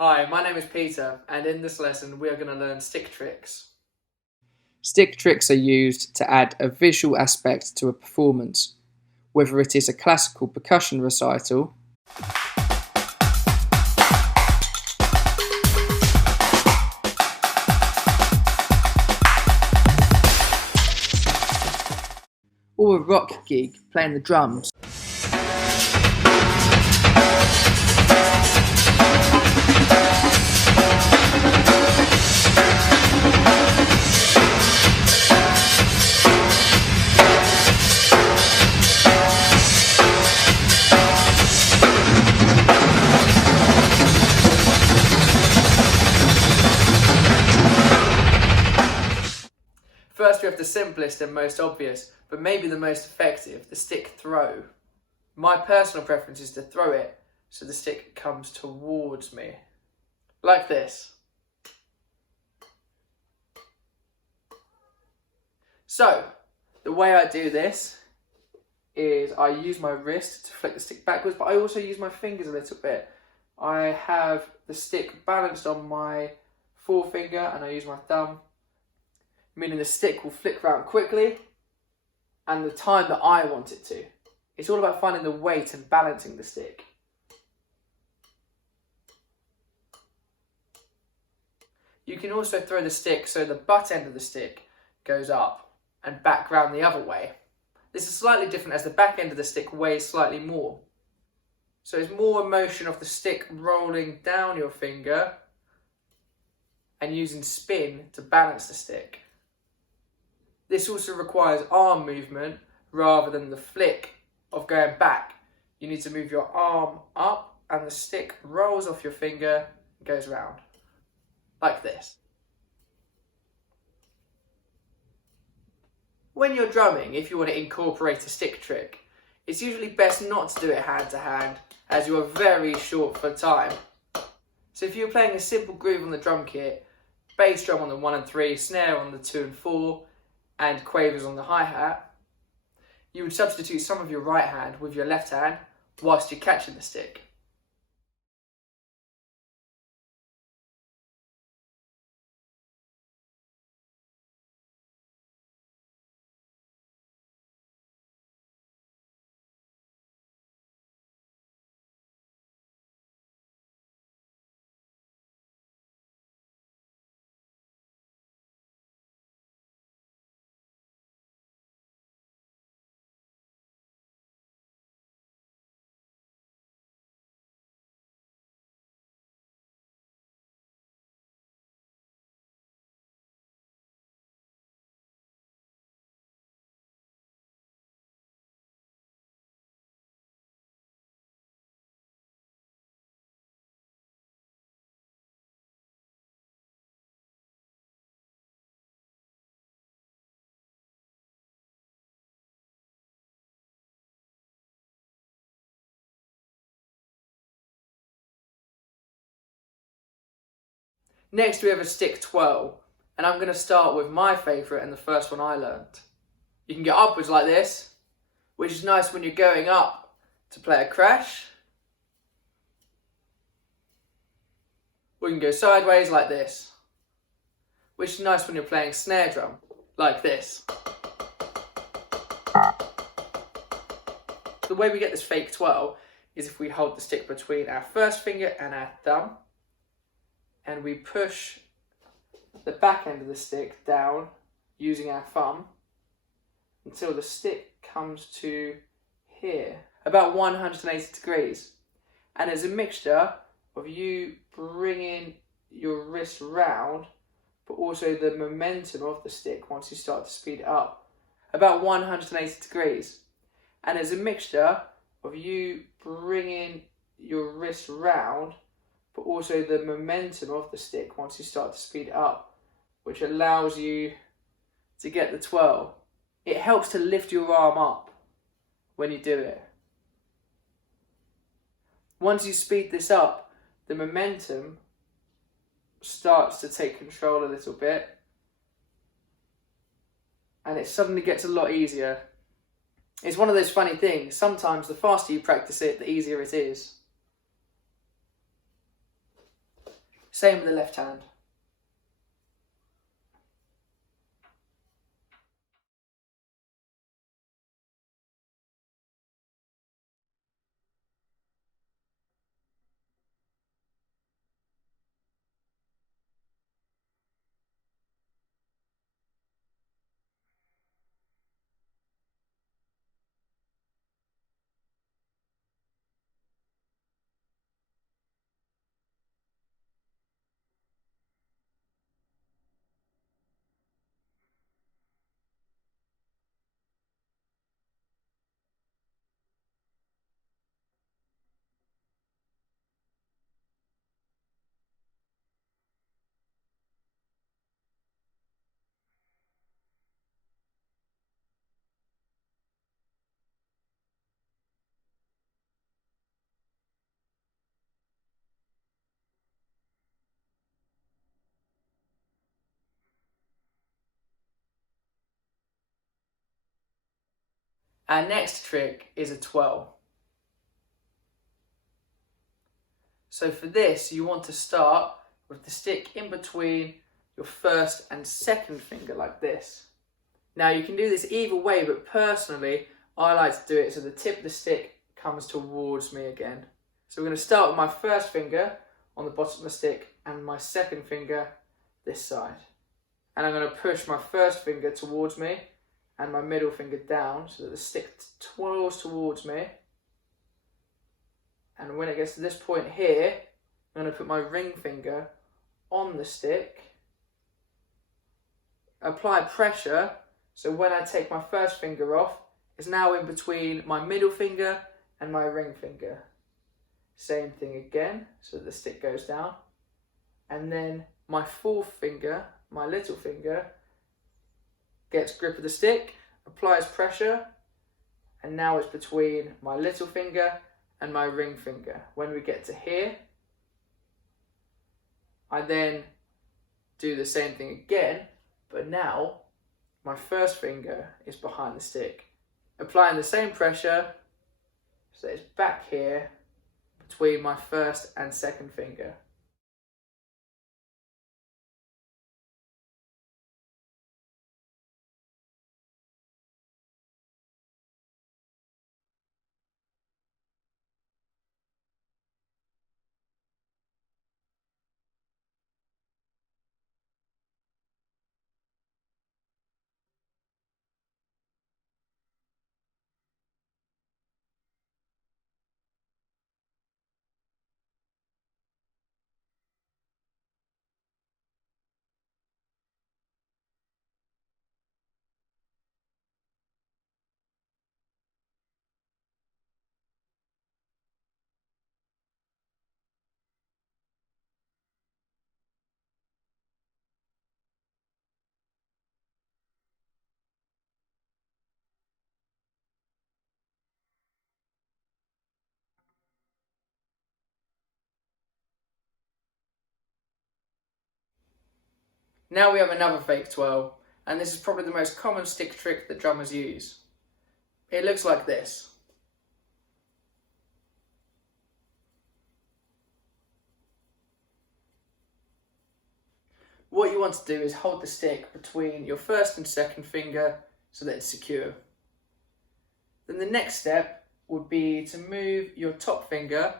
Hi, my name is Peter, and in this lesson we are going to learn stick tricks. Stick tricks are used to add a visual aspect to a performance, whether it is a classical percussion recital, or a rock gig playing the drums. First we have the simplest and most obvious, but maybe the most effective, the stick throw. My personal preference is to throw it so the stick comes towards me, like this. So, the way I do this is I use my wrist to flick the stick backwards, but I also use my fingers a little bit. I have the stick balanced on my forefinger and I use my thumb, meaning the stick will flick around quickly and the time that I want it to. It's all about finding the weight and balancing the stick. You can also throw the stick so the butt end of the stick goes up and back round the other way. This is slightly different as the back end of the stick weighs slightly more. So it's more motion of the stick rolling down your finger and using spin to balance the stick. This also requires arm movement rather than the flick of going back. You need to move your arm up and the stick rolls off your finger and goes round, like this. When you're drumming, if you want to incorporate a stick trick, it's usually best not to do it hand to hand as you are very short for time. So if you're playing a simple groove on the drum kit, bass drum on the 1 and 3, snare on the 2 and 4, and quavers on the hi-hat, you would substitute some of your right hand with your left hand whilst you're catching the stick. Next we have a stick twirl, and I'm going to start with my favourite and the first one I learnt. You can get upwards like this, which is nice when you're going up to play a crash. Or you can go sideways like this, which is nice when you're playing snare drum, like this. The way we get this fake twirl is if we hold the stick between our first finger and our thumb, and we push the back end of the stick down using our thumb until the stick comes to here, about 180 degrees. And there's a mixture of you bringing your wrist round, but also the momentum of the stick once you start to speed it up, about 180 degrees. And there's a mixture of you bringing your wrist round, but also the momentum of the stick once you start to speed it up, which allows you to get the twirl. It helps to lift your arm up when you do it. Once you speed this up, the momentum starts to take control a little bit and it suddenly gets a lot easier. It's one of those funny things. Sometimes the faster you practice it, the easier it is. Same with the left hand. Our next trick is a twirl. So for this, you want to start with the stick in between your first and second finger like this. Now you can do this either way, but personally, I like to do it so the tip of the stick comes towards me again. So we're going to start with my first finger on the bottom of the stick and my second finger this side. And I'm going to push my first finger towards me and my middle finger down so that the stick twirls towards me. And when it gets to this point here, I'm going to put my ring finger on the stick, apply pressure, so when I take my first finger off, it's now in between my middle finger and my ring finger. Same thing again, so that the stick goes down. And then my fourth finger, my little finger, gets grip of the stick, applies pressure, and now it's between my little finger and my ring finger. When we get to here, I then do the same thing again, but now my first finger is behind the stick. Applying the same pressure, so it's back here between my first and second finger. Now we have another fake twirl, and this is probably the most common stick trick that drummers use. It looks like this. What you want to do is hold the stick between your first and second finger so that it's secure. Then the next step would be to move your top finger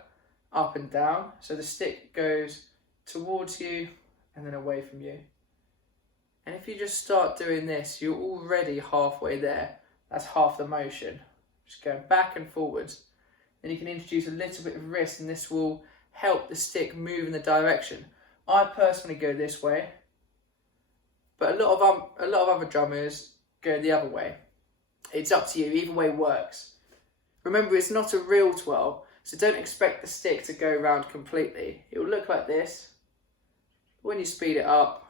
up and down so the stick goes towards you and then away from you. And if you just start doing this, you're already halfway there. That's half the motion. Just going back and forwards. Then you can introduce a little bit of wrist and this will help the stick move in the direction. I personally go this way, but a lot of other drummers go the other way. It's up to you, either way works. Remember, it's not a real twirl, so don't expect the stick to go round completely. It will look like this. When you speed it up,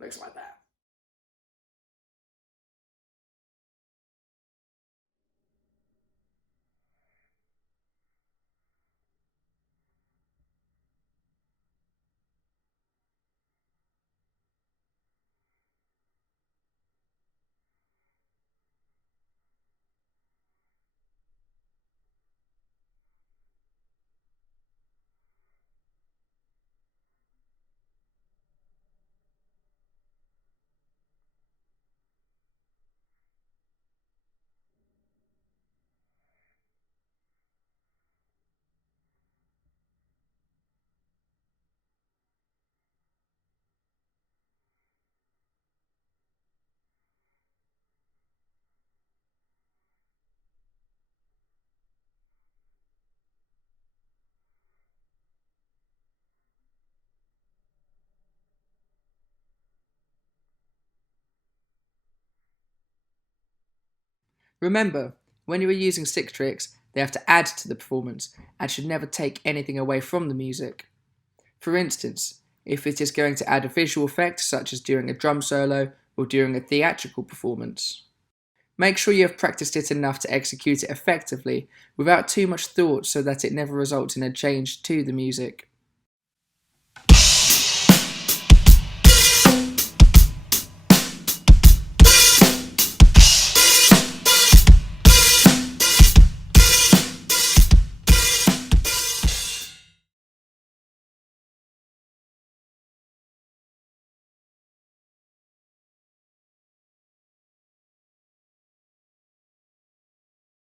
looks like that. Remember, when you are using stick tricks, they have to add to the performance and should never take anything away from the music. For instance, if it is going to add a visual effect, such as during a drum solo or during a theatrical performance. Make sure you have practiced it enough to execute it effectively without too much thought so that it never results in a change to the music.